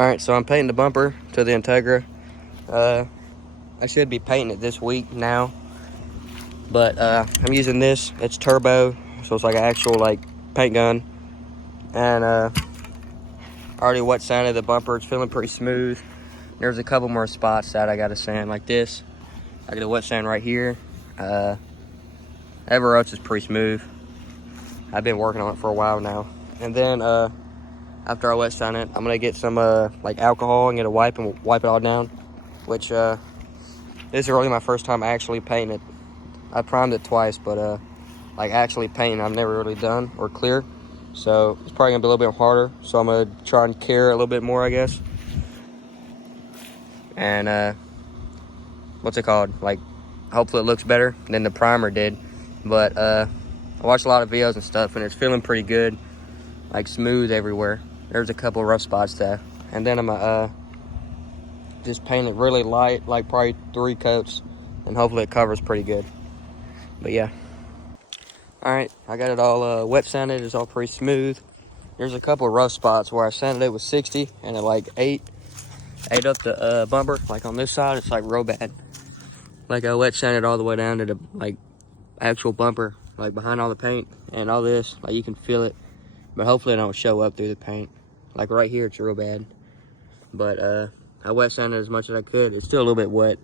Alright, so I'm painting the bumper to the Integra. I should be painting it this week now, but I'm using this. It's turbo, so it's like an actual like paint gun. And I already wet sanded the bumper. It's feeling pretty smooth. There's a couple more spots that I gotta sand, like this. I got a wet sand right here. Everywhere else is pretty smooth. I've been working on it for a while now. And then after I wet sand it, I'm gonna get some like alcohol and get a wipe and wipe it all down. Which this is really my first time actually painting it. I primed it twice, but like actually painting I've never really done, or clear. So it's probably gonna be a little bit harder. So I'm gonna try and care a little bit more, I guess. And what's it called? Like, hopefully it looks better than the primer did. But I watched a lot of videos and stuff, and it's feeling pretty good, like smooth everywhere. There's a couple rough spots there. And then I'm gonna just paint it really light, like probably 3 coats, and hopefully it covers pretty good. But yeah. All right, I got it all wet sanded. It's all pretty smooth. There's a couple rough spots where I sanded it with 60 and it like ate up the bumper. Like on this side, it's like real bad. Like I wet sanded all the way down to the like actual bumper, like behind all the paint and all this. Like you can feel it, but hopefully it don't show up through the paint. Like right here, it's real bad. But I wet sanded as much as I could. It's still a little bit wet,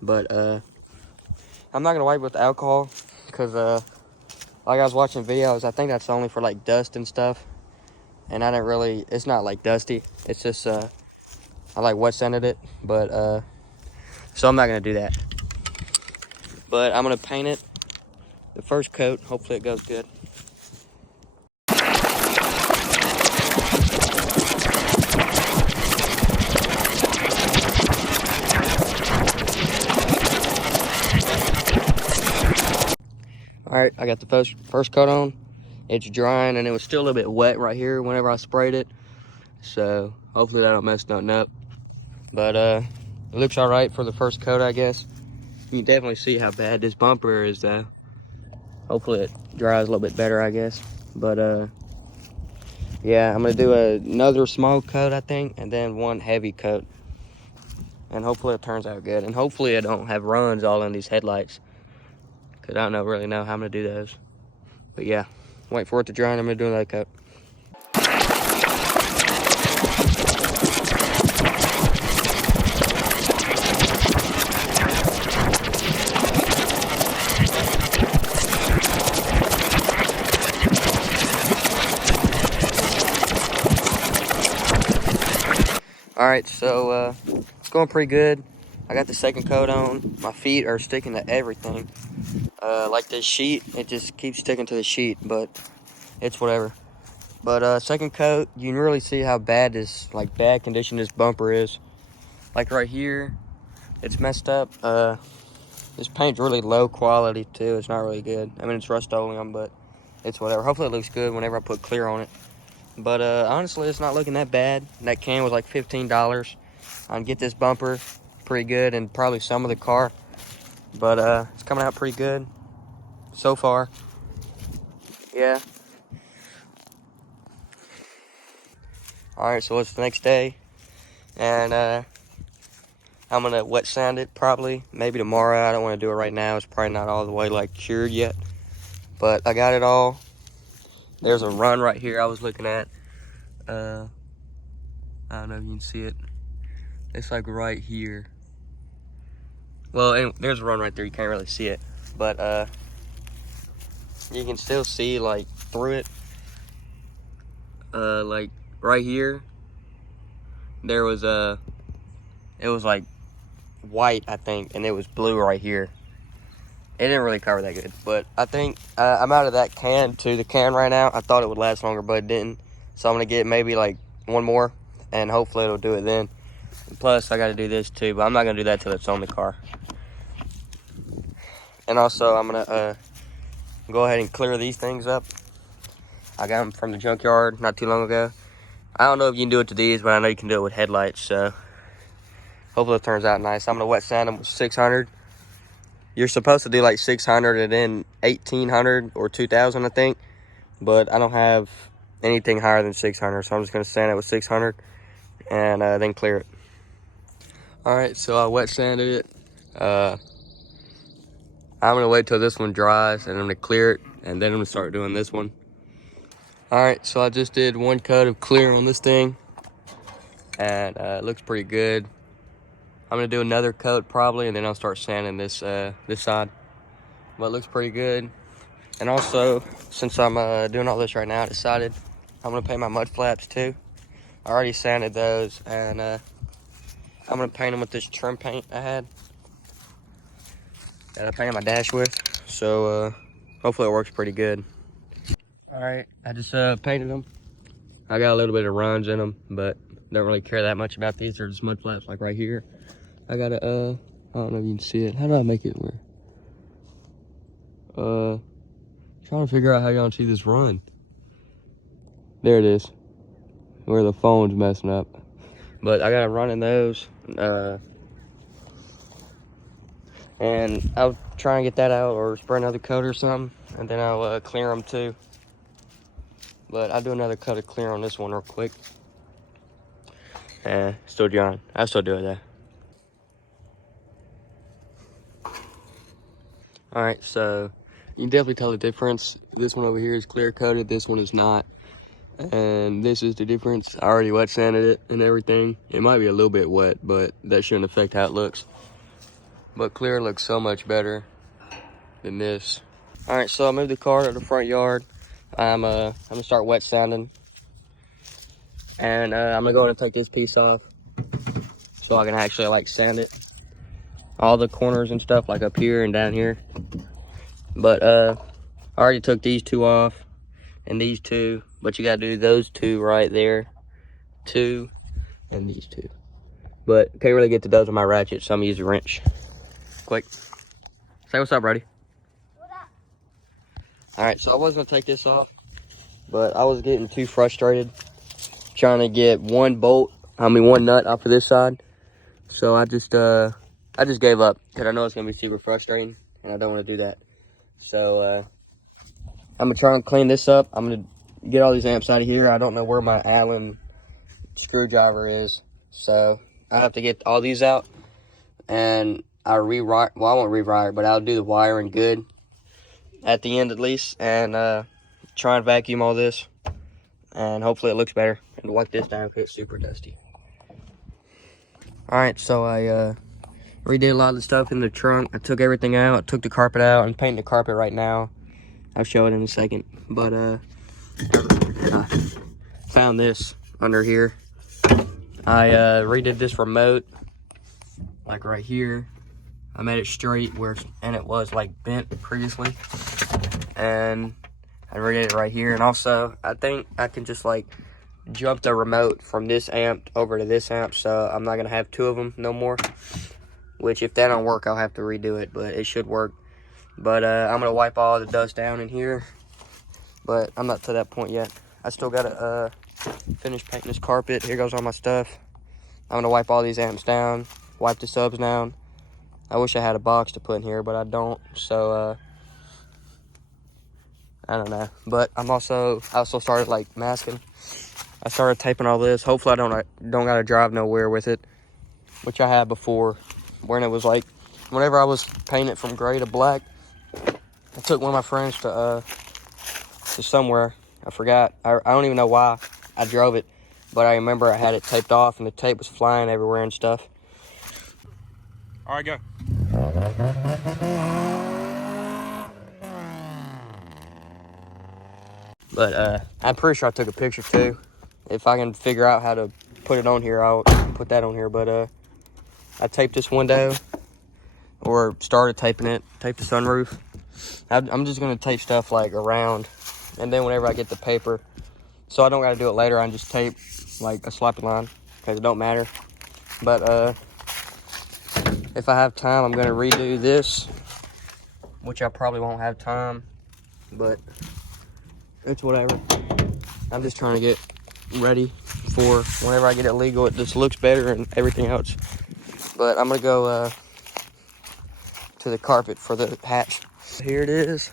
but I'm not gonna wipe with alcohol because like I was watching videos, I think that's only for like dust and stuff, and I didn't really, it's not like dusty, it's just I like wet sanded it, but so I'm not gonna do that. But I'm gonna paint it the first coat. Hopefully it goes good. All right, I got the first coat on. It's drying, and it was still a little bit wet right here whenever I sprayed it. So hopefully that don't mess nothing up. But it looks all right for the first coat, I guess. You can definitely see how bad this bumper is, though. Hopefully it dries a little bit better, I guess. But yeah, I'm gonna do another small coat, I think, and then one heavy coat. And hopefully it turns out good. And hopefully I don't have runs all in these headlights, because I don't really know how I'm gonna do those. But yeah, wait for it to dry and I'm gonna do another coat. All right, so it's going pretty good. I got the second coat on. My feet are sticking to everything. Like this sheet, it just keeps sticking to the sheet, but it's whatever. But second coat, you can really see how bad bad condition this bumper is. Like right here, it's messed up. This paint's really low quality too. It's not really good. I mean, it's Rust-Oleum, but it's whatever. Hopefully it looks good whenever I put clear on it. But honestly, it's not looking that bad. That can was like $15. I can get this bumper pretty good and probably some of the car. But it's coming out pretty good so far. Yeah. Alright, so it's the next day. And I'm going to wet sand it probably. Maybe tomorrow. I don't want to do it right now. It's probably not all the way like cured yet. But I got it all. There's a run right here I was looking at. I don't know if you can see it. It's like right here. Well, and there's a run right there. You can't really see it. But you can still see like through it. Like right here. There was it was like white, I think, and it was blue right here. It didn't really cover that good, but I think I'm out of that can to the can right now. I thought it would last longer, but it didn't. So I'm gonna get maybe like one more, and hopefully it'll do it then. And plus, I gotta do this too, but I'm not gonna do that till it's on the car. And also, I'm gonna go ahead and clear these things up. I got them from the junkyard not too long ago. I don't know if you can do it to these, but I know you can do it with headlights, so hopefully it turns out nice. I'm gonna wet sand them with 600. You're supposed to do like 600 and then 1800 or 2000, I think. But I don't have anything higher than 600, so I'm just gonna sand it with 600. and then clear it. All right, so I wet sanded it. I'm gonna wait till this one dries and I'm gonna clear it, and then I'm gonna start doing this one. All right, so I just did one coat of clear on this thing, and it looks pretty good. I'm gonna do another coat probably, and then I'll start sanding this this side. But it looks pretty good. And also, since I'm doing all this right now, I decided I'm gonna paint my mud flaps too. I already sanded those, and I'm gonna paint them with this trim paint I had that I painted my dash with. So hopefully it works pretty good. All right, I just painted them. I got a little bit of runs in them, but don't really care that much about these. They're just mud flaps, like right here. I got a I don't know if you can see it. How do I make it where? Trying to figure out how y'all see this run. There it is, where the phone's messing up. But I got a run in those, and I'll try and get that out or spray another coat or something, and then I'll clear them too. But I'll do another coat of clear on this one real quick. Still drying. I still do it though. All right, so you can definitely tell the difference. This one over here is clear coated, this one is not. And this is the difference. I already wet sanded it and everything. It might be a little bit wet, but that shouldn't affect how it looks. But clear looks so much better than this. All right, so I moved the car to the front yard. I'm gonna start wet sanding. And I'm gonna go ahead and take this piece off so I can actually like sand it. All the corners and stuff, like up here and down here. But I already took these two off and these two, but you gotta do those two right there, two, and these two. But can't really get to those with my ratchet, so I'm gonna use a wrench. Quick, say what's up, Brody. What up? All right, so I was gonna take this off, but I was getting too frustrated trying to get one nut off of this side. So I just gave up, because I know it's gonna be super frustrating and I don't want to do that. So I'm gonna try and clean this up. I'm gonna get all these amps out of here. I don't know where my Allen screwdriver is, so I have to get all these out, and I won't rewire, but I'll do the wiring good at the end at least, and try and vacuum all this, and hopefully it looks better, and wipe this down because it's super dusty. All right, so I redid a lot of the stuff in the trunk. I took everything out. I took the carpet out. I'm painting the carpet right now. I'll show it in a second. But I found this under here. I redid this remote, like right here. I made it straight and it was like bent previously. And I redid it right here. And also, I think I can just like jump the remote from this amp over to this amp, so I'm not gonna have two of them no more. Which, if that don't work, I'll have to redo it, but it should work. But I'm gonna wipe all the dust down in here, but I'm not to that point yet. I still gotta finish painting this carpet. Here goes all my stuff. I'm gonna wipe all these amps down, wipe the subs down. I wish I had a box to put in here, but I don't, so I don't know. But I also started like masking. I started taping all this. Hopefully I don't gotta drive nowhere with it, which I had before, when it was like, whenever I was painting it from gray to black, I took one of my friends to somewhere. I forgot. I don't even know why I drove it, but I remember I had it taped off and the tape was flying everywhere and stuff. All right, go. But I'm pretty sure I took a picture too. If I can figure out how to put it on here, I'll put that on here. But I taped this window, or started taping it, taped the sunroof. I'm just gonna tape stuff like around, and then whenever I get the paper, so I don't gotta do it later, I can just tape like a sloppy line, because it don't matter. But if I have time, I'm gonna redo this, which I probably won't have time, but it's whatever. I'm just trying to get ready for whenever I get it legal, it just looks better and everything else. But I'm gonna go to the carpet for the hatch. Here it is.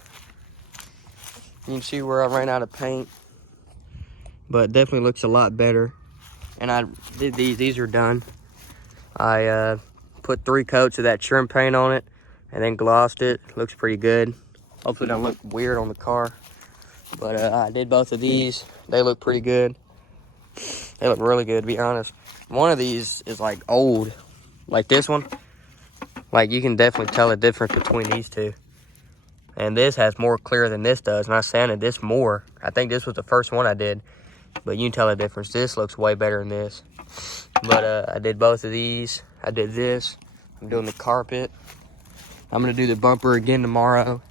You can see where I ran out of paint, but it definitely looks a lot better. and I did these. These are done. I put 3 coats of that trim paint on it and then glossed it. Looks pretty good. Hopefully it don't look weird on the car. But I did both of these. They look pretty good. They look really good, to be honest. One of these is like old, like this one. Like you can definitely tell the difference between these two. And this has more clear than this does. And I sanded this more. I think this was the first one I did. But you can tell the difference. This looks way better than this. But I did both of these. I did this. I'm doing the carpet. I'm going to do the bumper again tomorrow.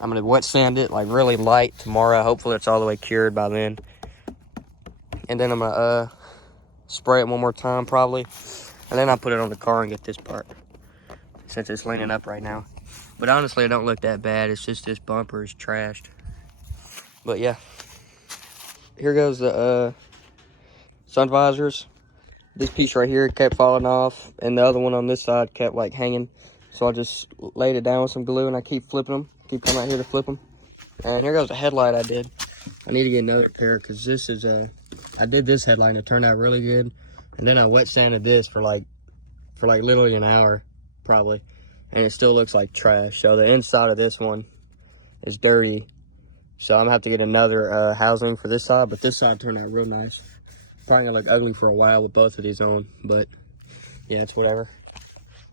I'm going to wet sand it like really light tomorrow. Hopefully it's all the way cured by then. And then I'm going to spray it one more time probably. And then I'll put it on the car and get this part. Since it's leaning up right now. But honestly, it don't look that bad. It's just this bumper is trashed. But yeah. Here goes the sun visors. This piece right here kept falling off. And the other one on this side kept like hanging. So I just laid it down with some glue and I keep flipping them. Keep coming out here to flip them. And here goes the headlight I did. I need to get another pair because this is I did this headlight and it turned out really good. And then I wet sanded this for like literally an hour probably. And it still looks like trash. So the inside of this one is dirty. So I'm gonna have to get another housing for this side, but this side turned out real nice. Probably gonna look ugly for a while with both of these on, but yeah, it's whatever.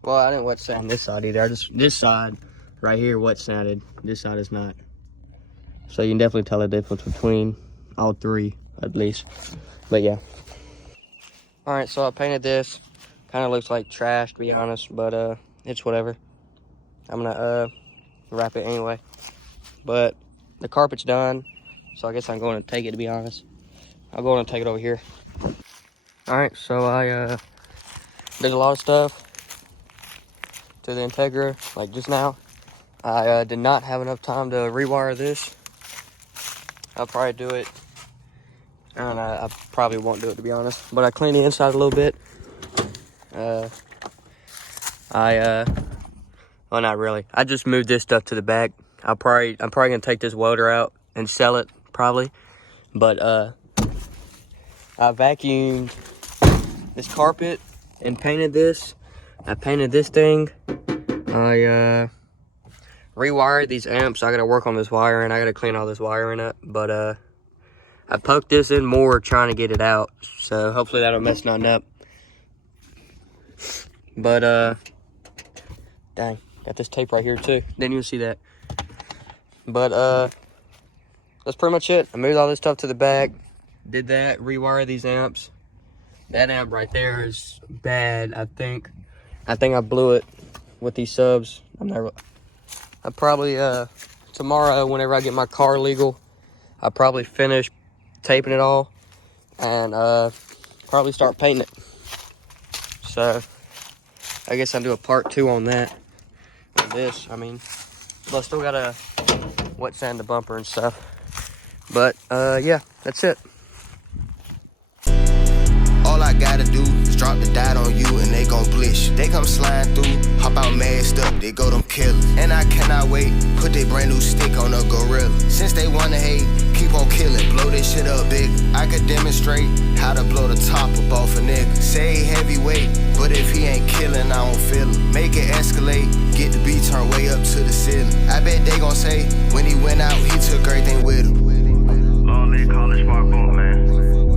Well, I didn't wet sand this side either. This side right here wet sanded. This side is not. So you can definitely tell the difference between all 3 at least. But yeah. All right, so I painted this. Kind of looks like trash to be honest, but it's whatever. I'm gonna wrap it anyway. But the carpet's done, so I guess I'm going to take it, to be honest. I'll go and take it over here. All right, so I did a lot of stuff to the Integra, like just now. I did not have enough time to rewire this. I'll probably do it. I don't know, I probably won't do it, to be honest. But I cleaned the inside a little bit. Well, not really. I just moved this stuff to the back. I'm probably gonna take this welder out and sell it, probably. But I vacuumed this carpet and painted this. I painted this thing. I rewired these amps. I gotta work on this wiring. I gotta clean all this wiring up. But I poked this in more trying to get it out. So hopefully that'll mess nothing up. But dang. Got this tape right here too. Didn't even see that. But that's pretty much it. I moved all this stuff to the back. Did that. Rewire these amps. That amp right there is bad, I think. I think I blew it with these subs. I probably tomorrow, whenever I get my car legal, I'll probably finish taping it all and probably start painting it. So I guess I'll do a part 2 on that. This, I mean, but I still gotta wet sand the bumper and stuff. But yeah, that's it. All I gotta do is drop the dot on you and they gon' blish. They come sliding through, hop out masked up, they go them killers. And I cannot wait, put their brand new stick on a gorilla. Since they wanna hate, keep on killing, blow this shit up big. I could demonstrate how to blow the top up off a nigga. Say heavyweight, but if he ain't killing, I don't feel him. Make it escalate, get the beat turned way up to the ceiling. I bet they gon' say, when he went out, he took everything with him. Long live college spark bump, man.